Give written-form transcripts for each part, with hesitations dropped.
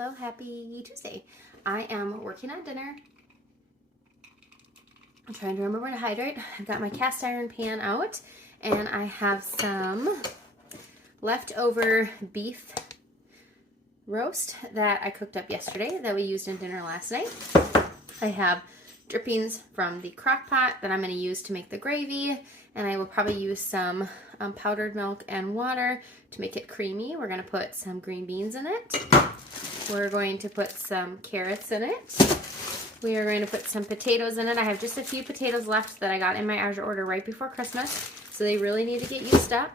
Hello, happy Tuesday. I am working on dinner. I'm trying to remember when to hydrate. I've got my cast iron pan out and I have some leftover beef roast that I cooked up yesterday that we used in dinner last night. I have drippings from the crock pot that I'm going to use to make the gravy, and I will probably use some powdered milk and water to make it creamy. We're going to put some green beans in it. We're going to put some carrots in it. We are going to put some potatoes in it. I have just a few potatoes left that I got in my Azure order right before Christmas, so they really need to get used up.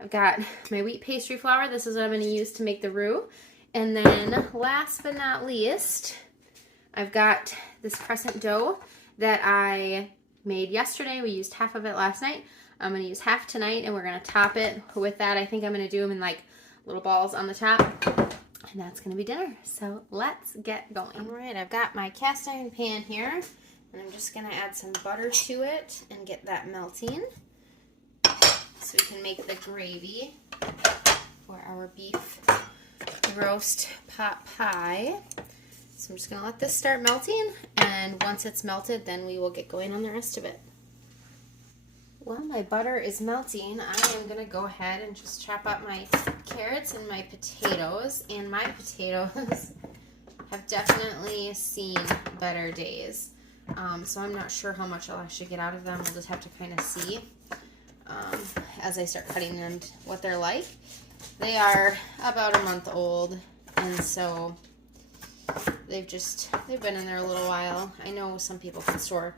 I've got my wheat pastry flour. This is what I'm going to use to make the roux. And then last but not least, I've got this crescent dough that I made yesterday. We used half of it last night. I'm going to use half tonight, and we're going to top it with that. I think I'm going to do them in like little balls on the top, and that's going to be dinner. So let's get going. All right, I've got my cast iron pan here, and I'm just going to add some butter to it and get that melting so we can make the gravy for our beef roast pot pie. So I'm just going to let this start melting, and once it's melted, then we will get going on the rest of it. While my butter is melting, I am going to go ahead and just chop up my carrots and my potatoes. And my potatoes have definitely seen better days. So I'm not sure how much I'll actually get out of them. We'll just have to kind of see as I start cutting them what they're like. They are about a month old, and so they've been in there a little while. I know some people can store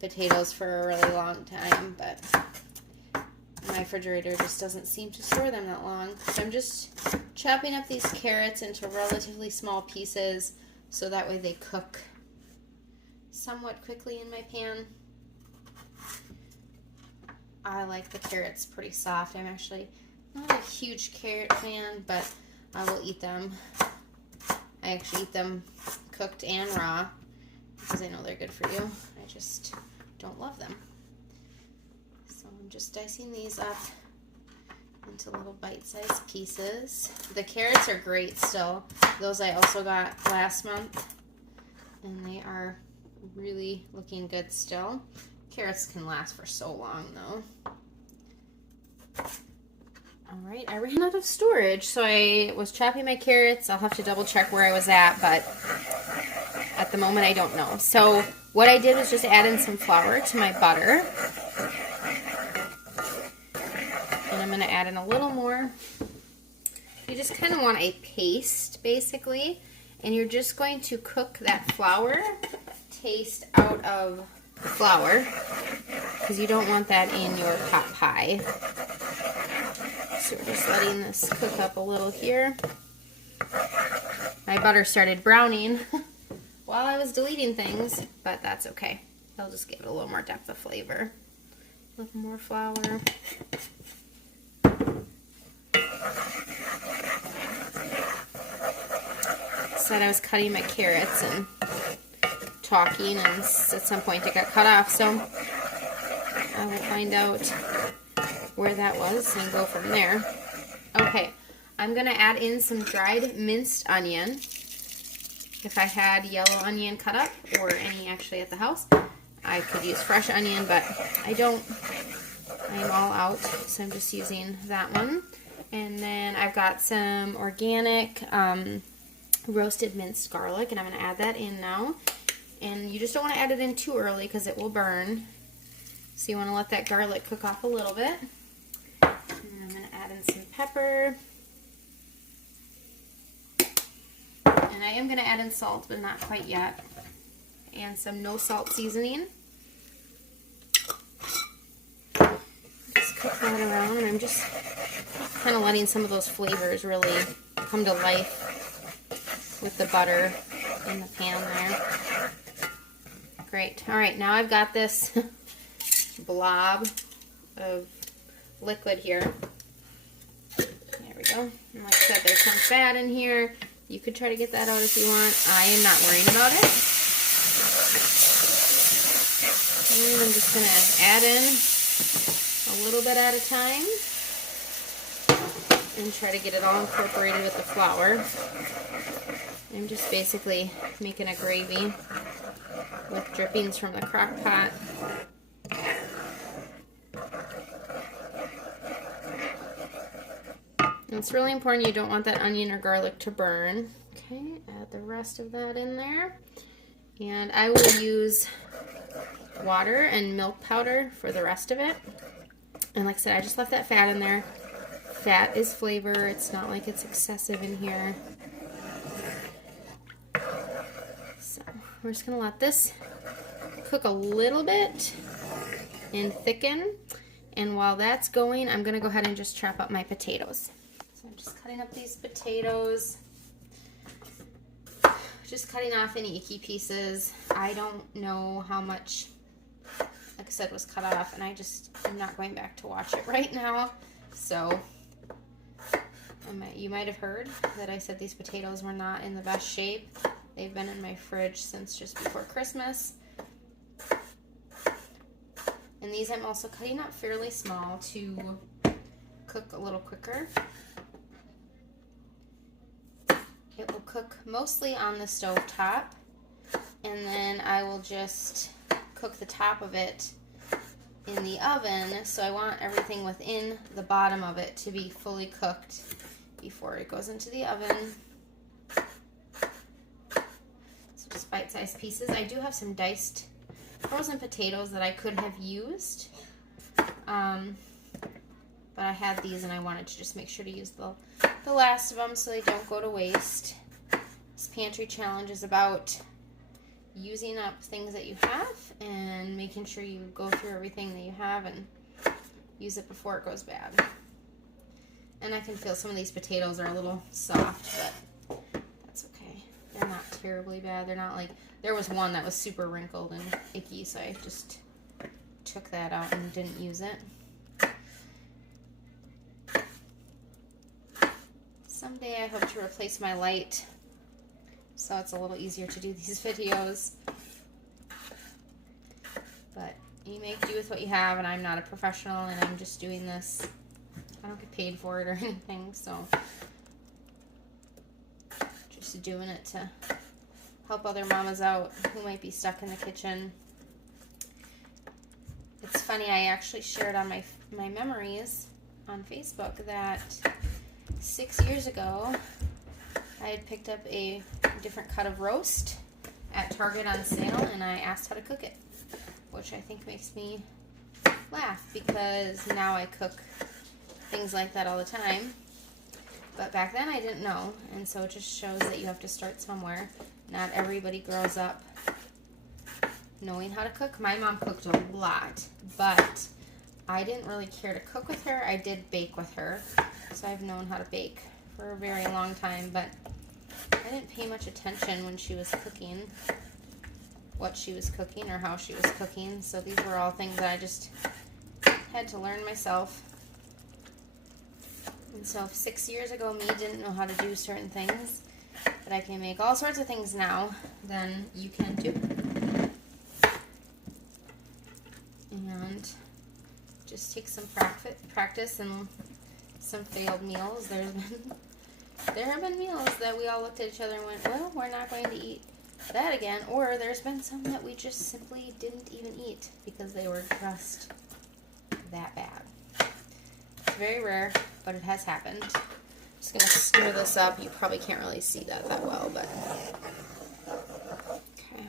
potatoes for a really long time, but my refrigerator just doesn't seem to store them that long. So I'm just chopping up these carrots into relatively small pieces so that way they cook somewhat quickly in my pan. I like the carrots pretty soft. I'm actually not a huge carrot fan, but I will eat them. I actually eat them cooked and raw because I know they're good for you. I just don't love them. So I'm just dicing these up into little bite-sized pieces. The carrots are great still. Those I also got last month, and they are really looking good still. Carrots can last for so long though. Alright, I ran out of storage, so I was chopping my carrots. I'll have to double check where I was at, but at the moment I don't know. So what I did was just add in some flour to my butter. And I'm going to add in a little more. You just kind of want a paste, basically. And you're just going to cook that flour taste out of the flour, because you don't want that in your pot pie. So we're just letting this cook up a little here. My butter started browning while I was deleting things, but that's okay. I'll just give it a little more depth of flavor. A little more flour. Said I was cutting my carrots and talking, and at some point it got cut off, so I will find out where that was and go from there. Okay, I'm going to add in some dried minced onion. If I had yellow onion cut up, or any actually at the house, I could use fresh onion, but I don't. I am all out, so I'm just using that one. And then I've got some organic roasted minced garlic, and I'm going to add that in now. And you just don't want to add it in too early because it will burn. So you want to let that garlic cook off a little bit. And I'm going to add in some pepper. And I am going to add in salt, but not quite yet. And some no salt seasoning. Just cook that around, and I'm just kind of letting some of those flavors really come to life with the butter in the pan there. Great. Alright, now I've got this blob of liquid here. There we go. And like I said, there's some fat in here. You could try to get that out if you want. I am not worrying about it. And I'm just going to add in a little bit at a time and try to get it all incorporated with the flour. I'm just basically making a gravy with drippings from the crock pot. And it's really important you don't want that onion or garlic to burn. Okay, add the rest of that in there. And I will use water and milk powder for the rest of it. And like I said, I just left that fat in there. Fat is flavor. It's not like it's excessive in here. So we're just going to let this cook a little bit and thicken. And while that's going, I'm going to go ahead and just chop up my potatoes. So I'm just cutting up these potatoes. Just cutting off any icky pieces. I don't know how much, like I said, was cut off, and I'm not going back to watch it right now. So you might have heard that I said these potatoes were not in the best shape. They've been in my fridge since just before Christmas. And these I'm also cutting up fairly small to cook a little quicker. It will cook mostly on the stove top, and then I will just cook the top of it in the oven. So I want everything within the bottom of it to be fully cooked before it goes into the oven. So just bite-sized pieces. I do have some diced frozen potatoes that I could have used, but I had these and I wanted to just make sure to use the last of them so they don't go to waste. This pantry challenge is about using up things that you have and making sure you go through everything that you have and use it before it goes bad. And I can feel some of these potatoes are a little soft, but that's okay. They're not terribly bad. They're not like, there was one that was super wrinkled and icky, so I just took that out and didn't use it. Someday I hope to replace my light so it's a little easier to do these videos. But you make do with what you have, and I'm not a professional, and I'm just doing this. I don't get paid for it or anything, so just doing it to help other mamas out who might be stuck in the kitchen. It's funny, I actually shared on my memories on Facebook that 6 years ago I had picked up a different cut of roast at Target on sale, and I asked how to cook it, which I think makes me laugh because now I cook things like that all the time. But back then I didn't know, and so it just shows that you have to start somewhere. Not everybody grows up knowing how to cook. My mom cooked a lot, but I didn't really care to cook with her. I did bake with her, so I've known how to bake for a very long time, but I didn't pay much attention when she was cooking, what she was cooking or how she was cooking. So these were all things that I just had to learn myself. And so if 6 years ago me didn't know how to do certain things, but I can make all sorts of things now, then you can too. And just take some practice and some failed meals. There have been meals that we all looked at each other and went, well, we're not going to eat that again. Or there's been some that we just simply didn't even eat because they were just that bad. It's very rare, but it has happened. I'm just going to stir this up. You probably can't really see that well, but okay.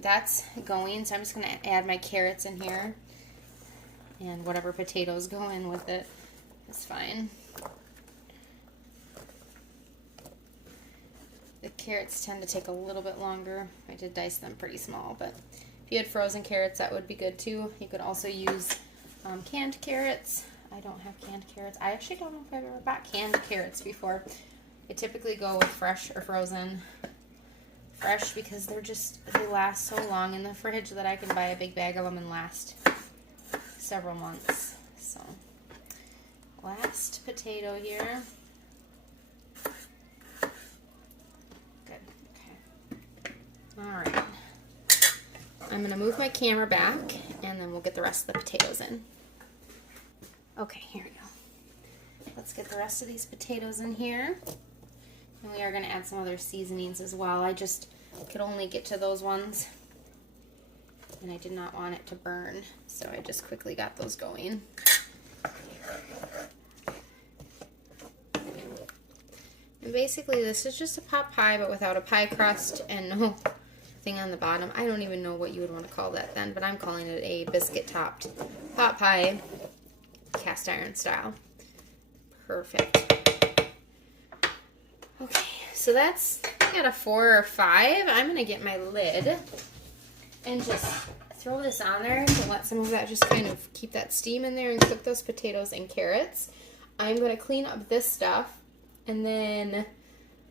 That's going, so I'm just going to add my carrots in here, and whatever potatoes go in with it is fine. The carrots tend to take a little bit longer. I did dice them pretty small, but if you had frozen carrots, that would be good too. You could also use canned carrots. I don't have canned carrots. I actually don't know if I've ever bought canned carrots before. I typically go with fresh or frozen. Fresh because they last so long in the fridge that I can buy a big bag of them and last several months. So, last potato here. Good. Okay. All right. I'm going to move my camera back, and then we'll get the rest of the potatoes in. Okay, here we go. Let's get the rest of these potatoes in here. And we are going to add some other seasonings as well. I just could only get to those ones, and I did not want it to burn, so I just quickly got those going. And basically this is just a pot pie, but without a pie crust and no thing on the bottom. I don't even know what you would want to call that then, but I'm calling it a biscuit topped pot pie, cast iron style. Perfect. Okay, so that's, I got a 4 or 5. I'm going to get my lid and just throw this on there to let some of that just kind of keep that steam in there and cook those potatoes and carrots. I'm going to clean up this stuff and then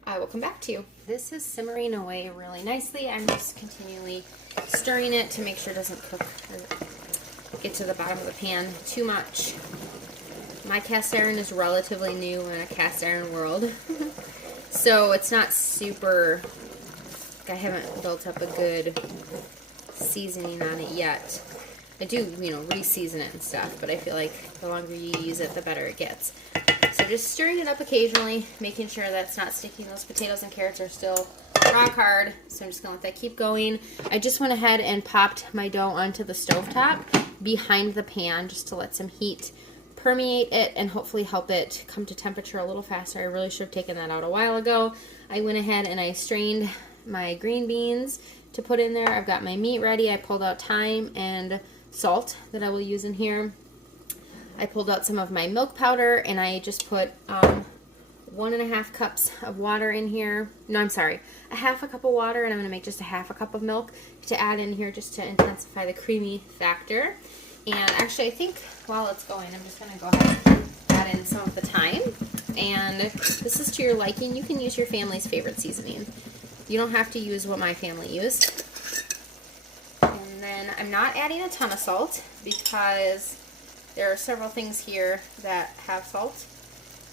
I will come back to you. This is simmering away really nicely. I'm just continually stirring it to make sure it doesn't cook or get to the bottom of the pan too much. My cast iron is relatively new in a cast iron world. So it's not super, I haven't built up a good seasoning on it yet. I do, re-season it and stuff, but I feel like the longer you use it, the better it gets. So just stirring it up occasionally, making sure that's not sticking. Those potatoes and carrots are still rock hard, so I'm just going to let that keep going. I just went ahead and popped my dough onto the stovetop behind the pan just to let some heat permeate it and hopefully help it come to temperature a little faster. I really should have taken that out a while ago. I went ahead and I strained my green beans to put in there. I've got my meat ready. I pulled out thyme and salt that I will use in here. I pulled out some of my milk powder and I just put 1.5 cups of water in here. No, I'm sorry, a half a cup of water, and I'm going to make just a half a cup of milk to add in here just to intensify the creamy factor. And actually, I think while it's going, I'm just going to go ahead and add in some of the thyme. And this is to your liking. You can use your family's favorite seasoning. You don't have to use what my family used. And then I'm not adding a ton of salt because there are several things here that have salt,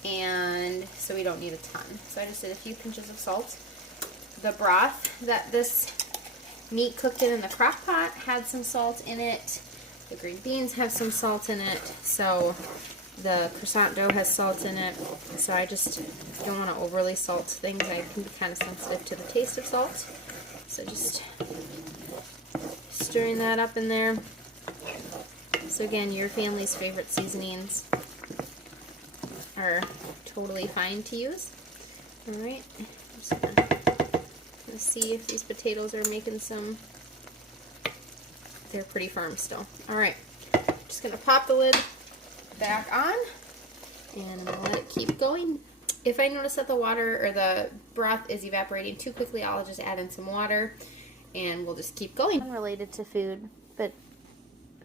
and so we don't need a ton. So I just did a few pinches of salt. The broth that this meat cooked in the crock pot had some salt in it. The green beans have some salt in it. So the croissant dough has salt in it. So I just don't want to overly salt things. I can be kind of sensitive to the taste of salt. So just stirring that up in there. So again, your family's favorite seasonings are totally fine to use. Alright, I'm just gonna see if these potatoes are making some, they're pretty firm still. Alright, just gonna pop the lid back on and I'm gonna let it keep going. If I notice that the water or the broth is evaporating too quickly, I'll just add in some water and we'll just keep going. Unrelated to food, but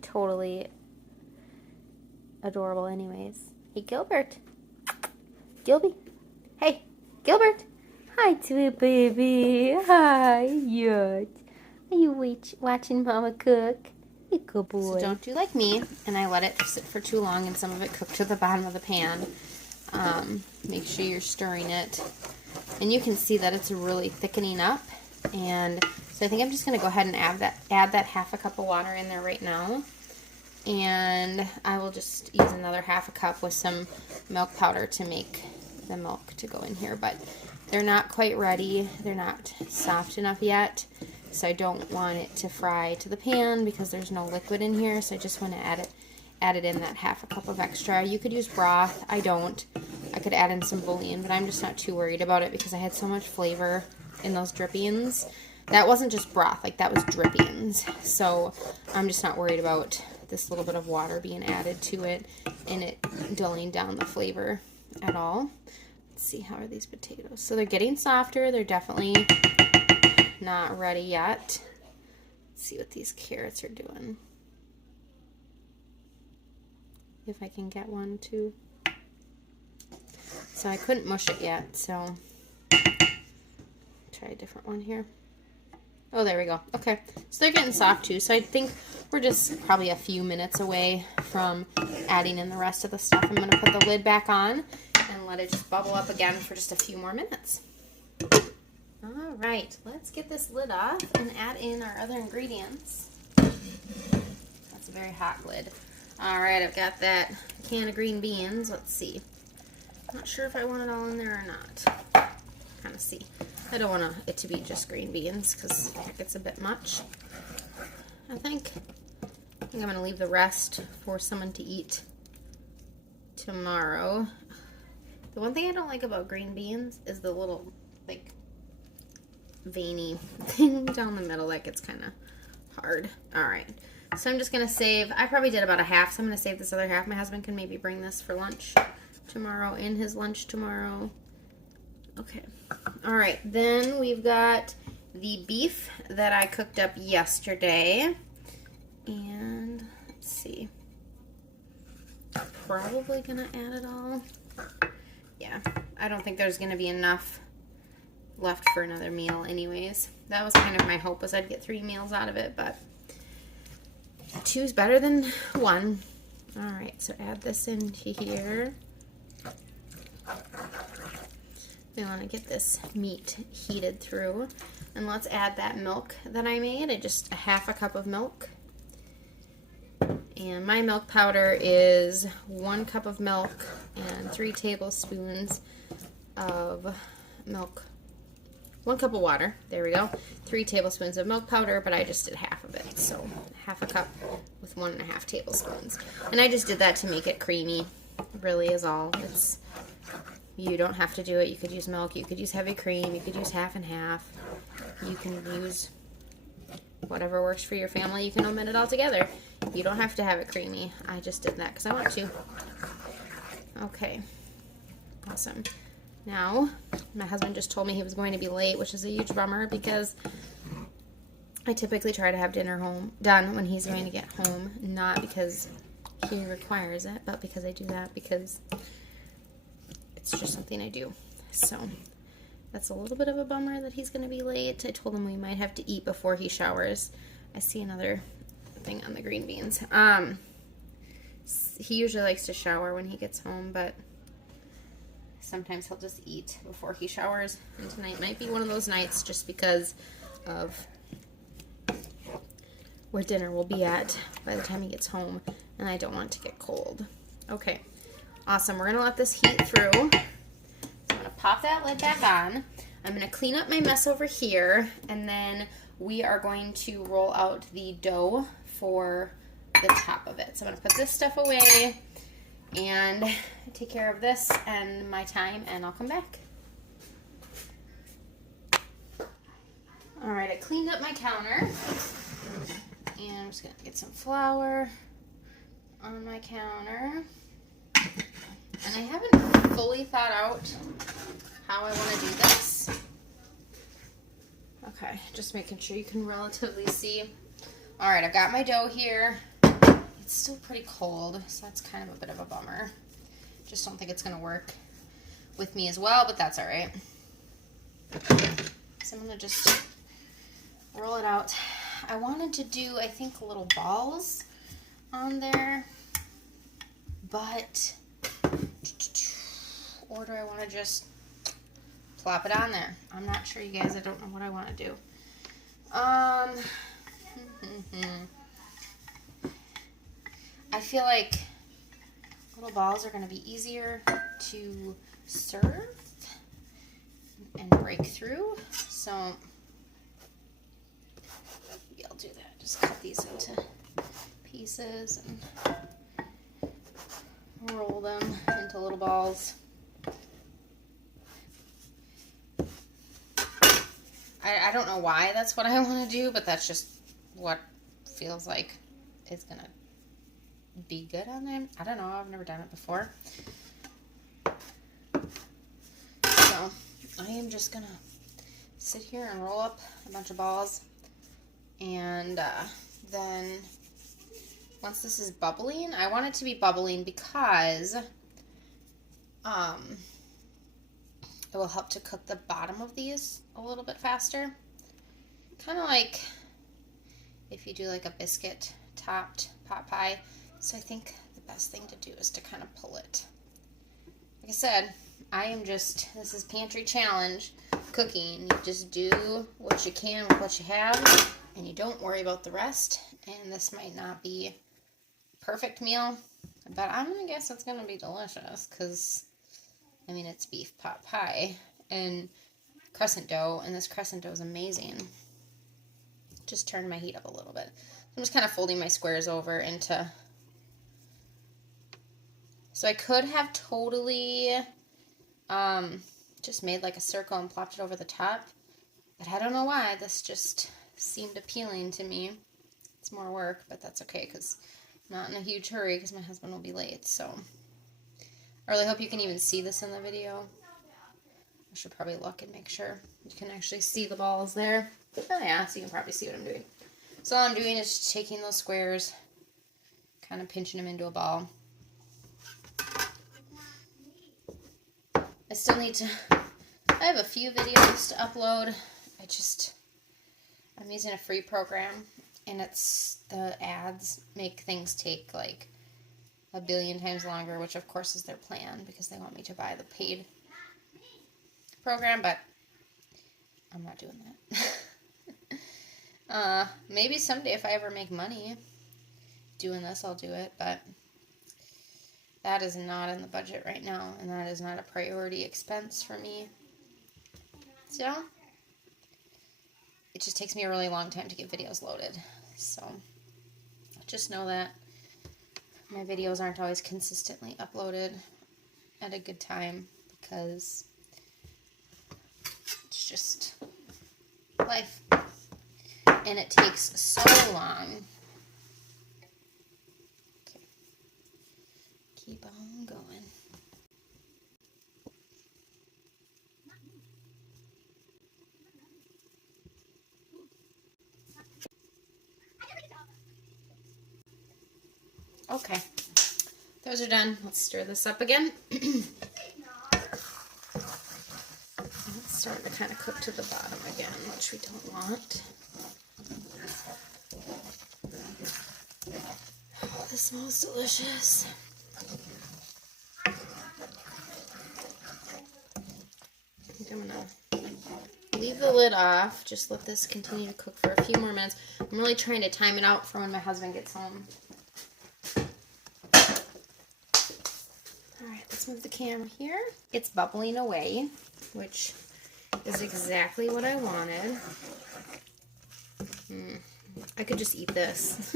totally adorable anyways. Hey, Gilbert. Gilby. Hey, Gilbert. Hi, sweet baby. Hi, Yacht. Are you watching Mama cook? You good boy. So don't do like me, and I let it sit for too long and some of it cooked to the bottom of the pan. Make sure you're stirring it. And you can see that it's really thickening up. And so I think I'm just going to go ahead and add that half a cup of water in there right now. And I will just use another half a cup with some milk powder to make the milk to go in here. But they're not quite ready. They're not soft enough yet. So I don't want it to fry to the pan because there's no liquid in here. So I just want to add it in that half a cup of extra. You could use broth. I don't. I could add in some bouillon, but I'm just not too worried about it because I had so much flavor in those drippings. That wasn't just broth, like that was drippings. So I'm just not worried about this little bit of water being added to it and it dulling down the flavor at all. Let's see, how are these potatoes? So they're getting softer. They're definitely not ready yet. Let's see what these carrots are doing. If I can get one too. So I couldn't mush it yet, so try a different one here. Oh, there we go. Okay, so they're getting soft too. So I think we're just probably a few minutes away from adding in the rest of the stuff. I'm going to put the lid back on and let it just bubble up again for just a few more minutes. All right, let's get this lid off and add in our other ingredients. That's a very hot lid. All right, I've got that can of green beans. Let's see. Not sure if I want it all in there or not. Kind kind of see. I don't want it to be just green beans because it gets a bit much. I think I'm going to leave the rest for someone to eat tomorrow. The one thing I don't like about green beans is the little, like, veiny thing down the middle that gets kind of hard. All right. So I'm just going to save, I probably did about a half, so I'm going to save this other half. My husband can maybe bring this for lunch tomorrow, in his lunch tomorrow. Okay. All right. Then we've got the beef that I cooked up yesterday. And let's see. Probably going to add it all. Yeah. I don't think there's going to be enough left for another meal anyways. That was kind of my hope, was I'd get 3 meals out of it, but 2's better than 1. All right, so add this into here. We want to get this meat heated through, and let's add that milk that I made. Just a half a cup of milk. And my milk powder is 1 cup of milk and 3 tablespoons of milk. 1 cup of water. There we go. 3 tablespoons of milk powder, but I just did half of it. So half a cup with 1.5 tablespoons. And I just did that to make it creamy. Really is all. You don't have to do it. You could use milk. You could use heavy cream. You could use half and half. You can use whatever works for your family. You can omit it all together. You don't have to have it creamy. I just did that because I want to. Okay. Awesome. Now, my husband just told me he was going to be late, which is a huge bummer because I typically try to have dinner done when he's going to get home, not because he requires it, but because I do that because it's just something I do. So that's a little bit of a bummer that he's going to be late. I told him we might have to eat before he showers. I see another thing on the green beans. He usually likes to shower when he gets home, but sometimes he'll just eat before he showers, and tonight might be one of those nights just because of where dinner will be at by the time he gets home, and I don't want it to get cold. Okay, awesome. We're going to let this heat through. So I'm going to pop that lid back on. I'm going to clean up my mess over here, and then we are going to roll out the dough for the top of it. So I'm going to put this stuff away and take care of this and my time, and I'll come back. All right, I cleaned up my counter, and I'm just gonna get some flour on my counter. And I haven't fully thought out how I want to do this. Okay, just making sure you can relatively see. All right, I've got my dough here. It's still pretty cold, so that's kind of a bit of a bummer. Just don't think it's going to work with me as well, but that's all right. So I'm going to just roll it out. I wanted to do, I think, little balls on there, but, or do I want to just plop it on there? I'm not sure, you guys. I don't know what I want to do. I feel like little balls are going to be easier to serve and break through. So maybe I'll do that. Just cut these into pieces and roll them into little balls. I don't know why that's what I want to do, but that's just what feels like is going to be good on them. I don't know. I've never done it before. So I am just going to sit here and roll up a bunch of balls. And then once this is bubbling, I want it to be bubbling because it will help to cook the bottom of these a little bit faster. Kind of like if you do like a biscuit topped pot pie. So I think the best thing to do is to kind of pull it. Like I said, this is pantry challenge cooking. You just do what you can with what you have, and you don't worry about the rest. And this might not be a perfect meal, but I'm going to guess it's going to be delicious because, I mean, it's beef pot pie. And crescent dough, and this crescent dough is amazing. Just turned my heat up a little bit. I'm just kind of folding my squares over into... So I could have totally just made like a circle and plopped it over the top, but I don't know why. This just seemed appealing to me. It's more work, but that's okay because I'm not in a huge hurry because my husband will be late. So I really hope you can even see this in the video. I should probably look and make sure you can actually see the balls there. Oh yeah, so you can probably see what I'm doing. So all I'm doing is just taking those squares, kind of pinching them into a ball. I still need to, I have a few videos to upload. I'm using a free program, and the ads make things take like a billion times longer, which of course is their plan because they want me to buy the paid program, but I'm not doing that. Maybe someday if I ever make money doing this, I'll do it, but that is not in the budget right now, and that is not a priority expense for me. So it just takes me a really long time to get videos loaded. So just know that my videos aren't always consistently uploaded at a good time because it's just life. And it takes so long. Okay. Keep on going. Okay, those are done. Let's stir this up again. It's starting to kind of cook to the bottom again, which we don't want. Oh, this smells delicious. I think I'm gonna leave the lid off. Just let this continue to cook for a few more minutes. I'm really trying to time it out for when my husband gets home. Alright, let's move the camera here. It's bubbling away, which is exactly what I wanted. I could just eat this.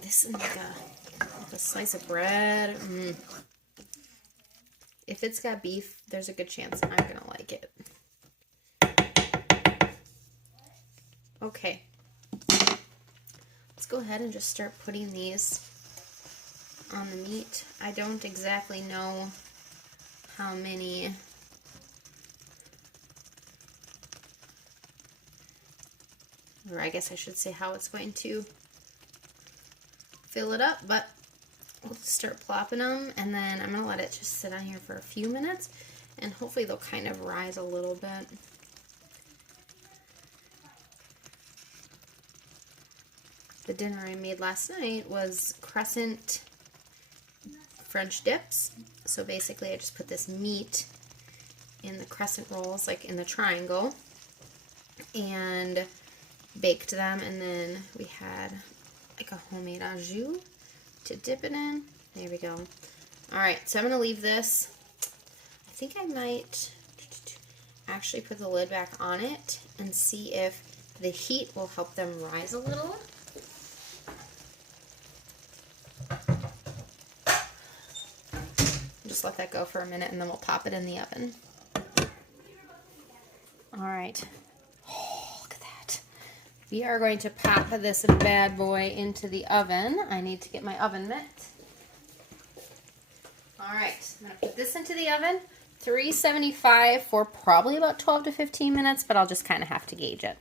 This is like a slice of bread. If it's got beef, there's a good chance I'm going to like it. Okay. Let's go ahead and just start putting these on the meat. I don't exactly know how many or I guess I should say how it's going to fill it up, but we'll just start plopping them, and then I'm going to let it just sit on here for a few minutes, and hopefully they'll kind of rise a little bit. The dinner I made last night was Crescent French dips. So basically I just put this meat in the crescent rolls, like in the triangle, and baked them, and then we had like a homemade au jus to dip it in. There we go. Alright, so I'm going to leave this. I think I might actually put the lid back on it and see if the heat will help them rise a little. Just let that go for a minute, and then we'll pop it in the oven. Alright. Oh, look at that. We are going to pop this bad boy into the oven. I need to get my oven mitt. Alright, I'm going to put this into the oven. 375 for probably about 12 to 15 minutes, but I'll just kind of have to gauge it.